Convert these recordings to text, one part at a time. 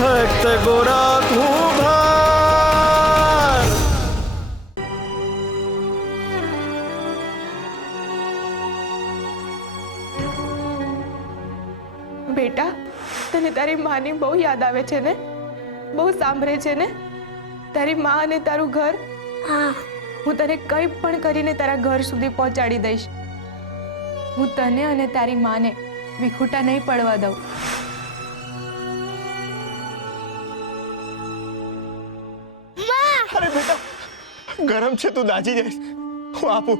ભક્ત ગોરા કુંભાર. બેટા, તને તારી માની બહુ યાદ આવે છે ને? બહુ સાંભળે છે ને? તારી માં અને તારું ઘર? હા. હું તને કંઈ પણ કરીને તારા ઘર સુધી પહોંચાડી દઈશ. હું તને અને તારી માને વિખૂટા નહીં પડવા દઉં. અરે બેટા, ગરમ છે, તું દાજી જઈશ. હું આપું.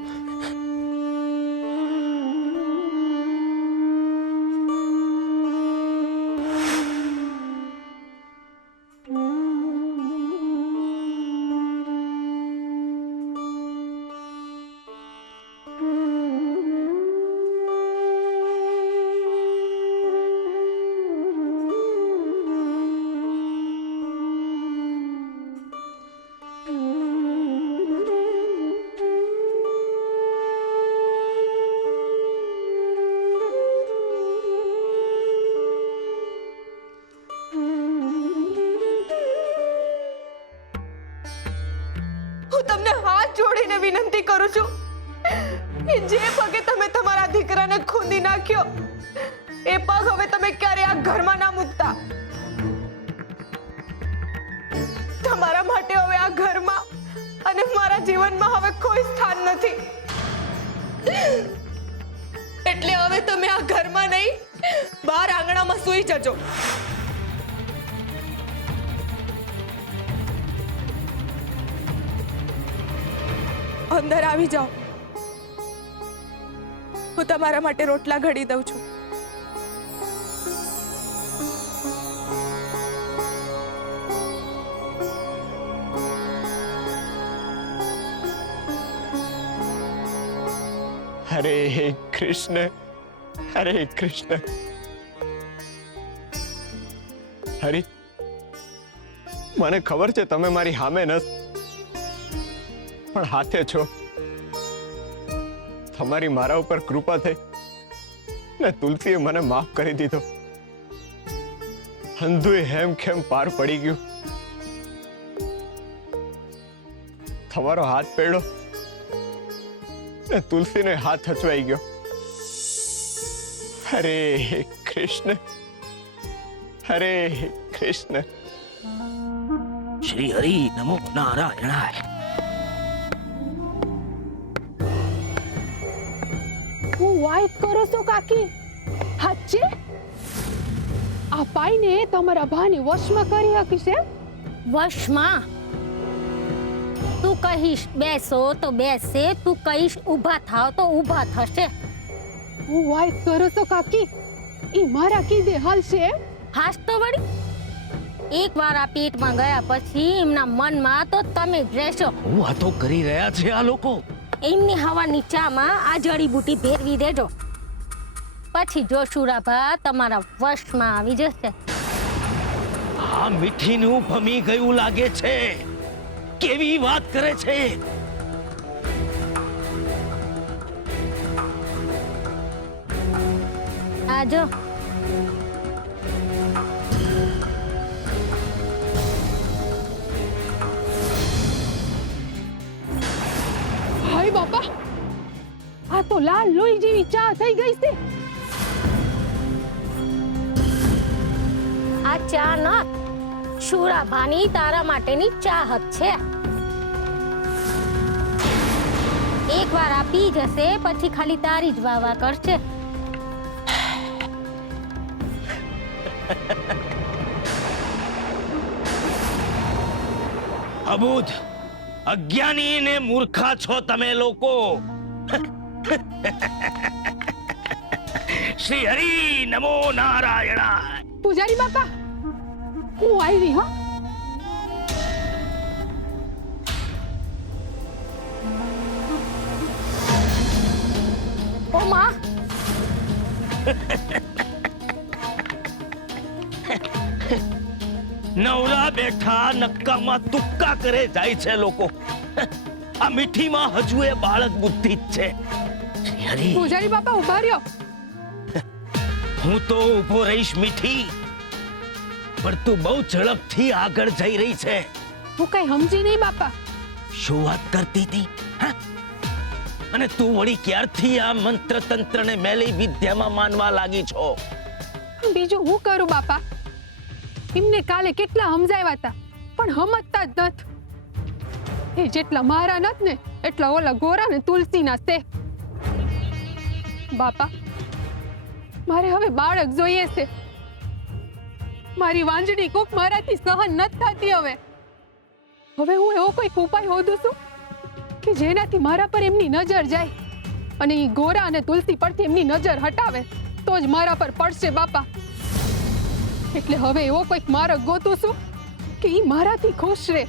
હું તમને હાથ જોડીને વિનંતી કરું છું કે જે પગે તમે તમારા દીકરાને ખૂંદી નાખ્યો એ પગ હવે તમે ક્યારે આ ઘરમાં ના મૂકતા. તમારા માટે હવે આ ઘરમાં અને મારા જીવનમાં હવે કોઈ સ્થાન નથી. એટલે હવે તમે આ ઘરમાં નહીં, બહાર આંગણામાં સૂઈ જજો. અંદર આવી જાઓ. હું તમારા માટે રોટલા ઘડી દઉં છું. હરે કૃષ્ણ, હરે કૃષ્ણ. હરી, મને ખબર છે તમે મારી સામે નથી, પણ હાથે છો. તમારી મારા ઉપર કૃપા થઈ ને તુલસીએ મને માફ કરી દીધો. અંધુએ હેમ ખેમ પાર પડી ગયું. તમારો હાથ પડ્યો ને તુલસીનો હાથ હચવાઈ ગયો. હરે કૃષ્ણ, હરે કૃષ્ણ. શ્રી હરિ નમો નારાયણાય. હું વાઈટ કરો છો કાકી? હાચે આ પાઈને તમારા ભાને વશમાં કરી હકીશ એમ? વશમાં? તું કહીશ બેસો તો બેસે, તું કહીશ ઊભા થાવ તો ઊભા થશે. હું વાઈટ કરો છો કાકી? ઈ મારા કીધે હાલશે એમ? હાસ તો વળી એકવાર આ પેટમાં ગયા પછી એમના મનમાં તો તમે જ રહેશો. હું વાતો કરી રહ્યા છે આ લોકો. એમની હવાની ચામાં આ જડીબુટી ભેરવી દેજો, પછી જો શુરાભા તમારા વશમાં આવી જશે. આ મીઠીનું ભમી ગયું લાગે છે. કેવી વાત કરે છે. આ જો હાય બાપા, આ તો લાલ લોહી જેવી ચા થઈ ગઈ છે. આ ચા ન શુરાભાની તારા માટેની ચાહત છે. એકવાર આ પી જશે પછી ખાલી તારી જ વાવા કરશે. અબુધ, અજ્ઞાની ને મૂર્ખા છો તમે લોકો. શ્રી હરિ નમો નારાયણાય. પૂજારી બાપા, હું આવી હા. ઓ માં, નવરા બેઠા નક્કામાં તુક્કા કરે જાય છે લોકો. આ મીઠીમાં હજુ એ બાળક બુદ્ધિ જ છે. શ્રી હરિ, પૂજારી બાપા ઉભા રહ્યો. હું તો ઉભો રહીશ મીઠી. પણ તું બહુ ઝડપથી આગળ જઈ રહી છે. હું કઈ સમજી નહીં બાપા. શું વાત કરતી હતી? હા? અને તું વળી ક્યારથી આ મંત્ર તંત્ર ને મેલી વિદ્યામાં માનવા લાગી છો? બીજું હું કરું બાપા? એમને કાલે કેટલા સમજાવ્યા હતા પણ સમજતા જ નથી. એ જેટલા મારા નથી ને એટલા ઓલા ગોરા ને તુલસીના છે. બાપા મારે હવે બાળક જોઈએ છે. મારી વાંજણી કોક મારાથી સહન નથી થતી. હવે હું એવો કોઈ ઉપાય શોધું છું કે જેનાથી મારા પર એમની નજર જાય અને એ ગોરા અને તુલસી પરથી એમની નજર હટાવે તો જ મારા પર પડશે બાપા. એટલે હવે એવો કોઈક માર્ગ ગોતું છું કે ઈ મારાથી ખુશ રહે.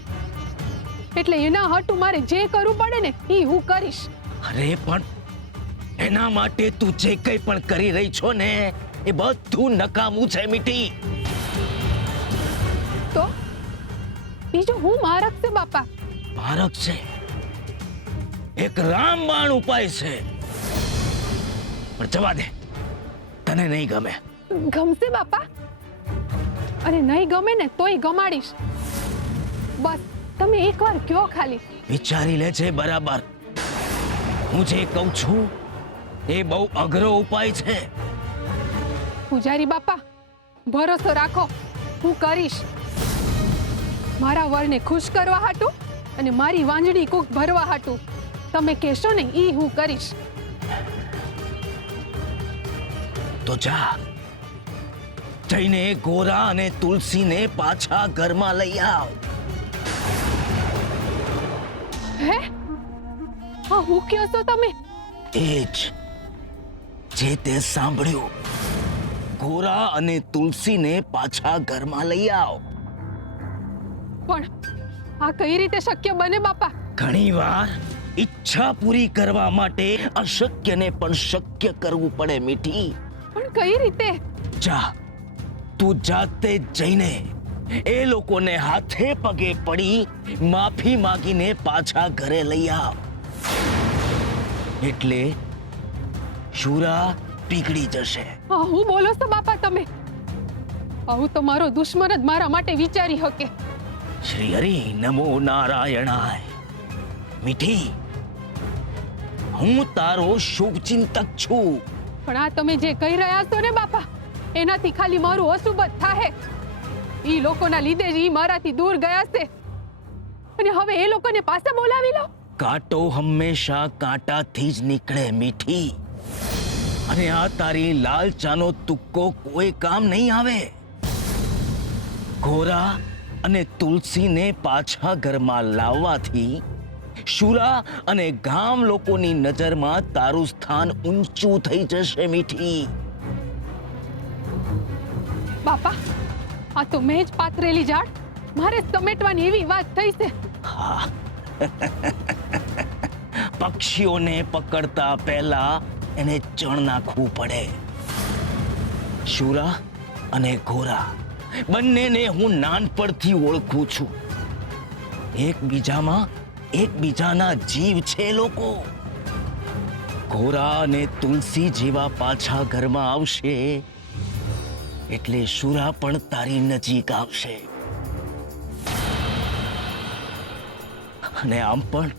એટલે એના હાટુ મારે જે કરવું પડે ને ઈ હું કરીશ. અરે પણ એના માટે તું જે કંઈ પણ કરી રહી છો ને એ બધું નકામું છે મીઠી. તો બીજું હું માર્ગ છે બાપા? માર્ગ છે એક રામબાણ ઉપાય છે. પણ જવા દે, તને નહીં ગમે. ગમશે બાપા? અરે નહીં ગમે ને તોય ગમાડીશ. બસ તમે એકવાર કયો ખાલી. વિચારી લેજે બરાબર. હું જે કહું છું એ બહુ અઘરો ઉપાય છે. પૂજારી બાપા ભરોસો રાખો, હું કરીશ. મારા વરને ખુશ કરવા હાટું અને મારી વાંજણી કુક ભરવા હાટું તમે કહેશો ને ઈ હું કરીશ. તો જા, જઈને ગોરા અને તુલસીને પાછા ઘરમાં લઈ આવ. હે હા હું કયો છો તમે? એ જ જે તે સાંભળ્યું. ગોરા અને તુલસીને પાછા ઘરમાં લઈ આવ. પણ આ કઈ રીતે શક્ય બને બાપા? ઘણીવાર ઈચ્છા પૂરી કરવા માટે અશક્યને પણ શક્ય કરવું પડે મીઠી. પણ કઈ રીતે? જા, તું જાતે જ જઈને એ લોકોને હાથે પગે પડી માફી માંગીને પાછા ઘરે લઈ આવ. એટલે શુરા પીગળી જશે. હા હું બોલો છો બાપા તમે? આવું તો મારો દુશ્મન જ મારા માટે વિચારી શકે. શ્રી હરિ નમો નારાયણાય. મીઠી, હું તારો શુભ ચિંતક છું. પણ આ તમે જે કહી રહ્યા છો ને બાપા એનાથી ખાલી મારું અશુભ જ થાહે. ઈ લોકોના લીધે જ ઈ મારાથી દૂર ગયા છે અને હવે એ લોકોને પાછા બોલાવી લો. કાંટો હંમેશા કાંટાથી જ નીકળે મીઠી. અને આ તારી લાલચાનો તુક્કો કોઈ કામ નહીં આવે. ગોરા અને તુલસીને પાછા ઘરમાં લાવવાથી શુરા અને ગામ લોકોની નજરમાં તારું સ્થાન ઊંચું થઈ જશે મીઠી. બાપા આ તો મેં જ પાથરેલી ઝાડ મારે સમેટવાની એવી વાત થઈ છે. હા, પક્ષીઓને પકડતા પહેલા એને ચણ નાખવું પડે. શુરા અને ગોરા બંનેને હું નાનપણથી ઓળખું છું. એકબીજાના જીવ છે લોકો. ગોરા અને તુલસી જેવા પાછા ઘરમાં આવશે એટલે શુરા પણ તારી નજીક આવશે. અને આમ પણ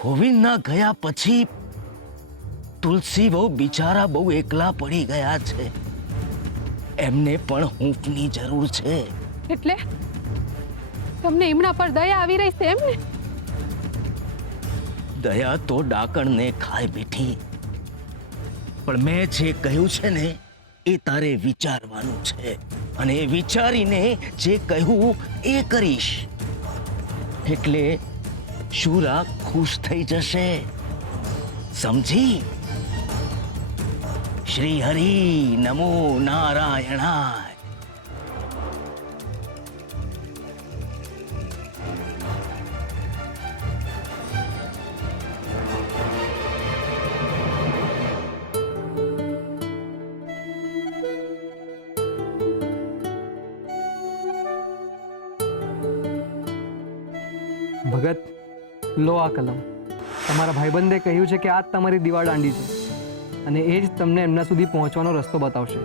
ગોવિંદના ગયા પછી તુલસી બહુ બિચારા બહુ એકલા પડી ગયા છે. એમને પણ હૂંફની જરૂર છે. એટલે તમને એમના પર દયા આવી રહી છે એમ ને? દયા તો ડાકણને ખાય બેઠી. પણ મેં જે કહ્યું છે ને એ તારે વિચારવાનું છે અને એ વિચારીને જે કહ્યું એ કરીશ. એટલે શુરા ખુશ થઈ જશે. સમજી? શ્રી હરિ નમો નારાયણાય. ભગત, લો આ કલમ. તમારા ભાઈબંધે કહ્યું છે કે આ જ તમારી દીવા દાંડી છે અને એ જ તમને એમના સુધી પહોંચવાનો રસ્તો બતાવશે.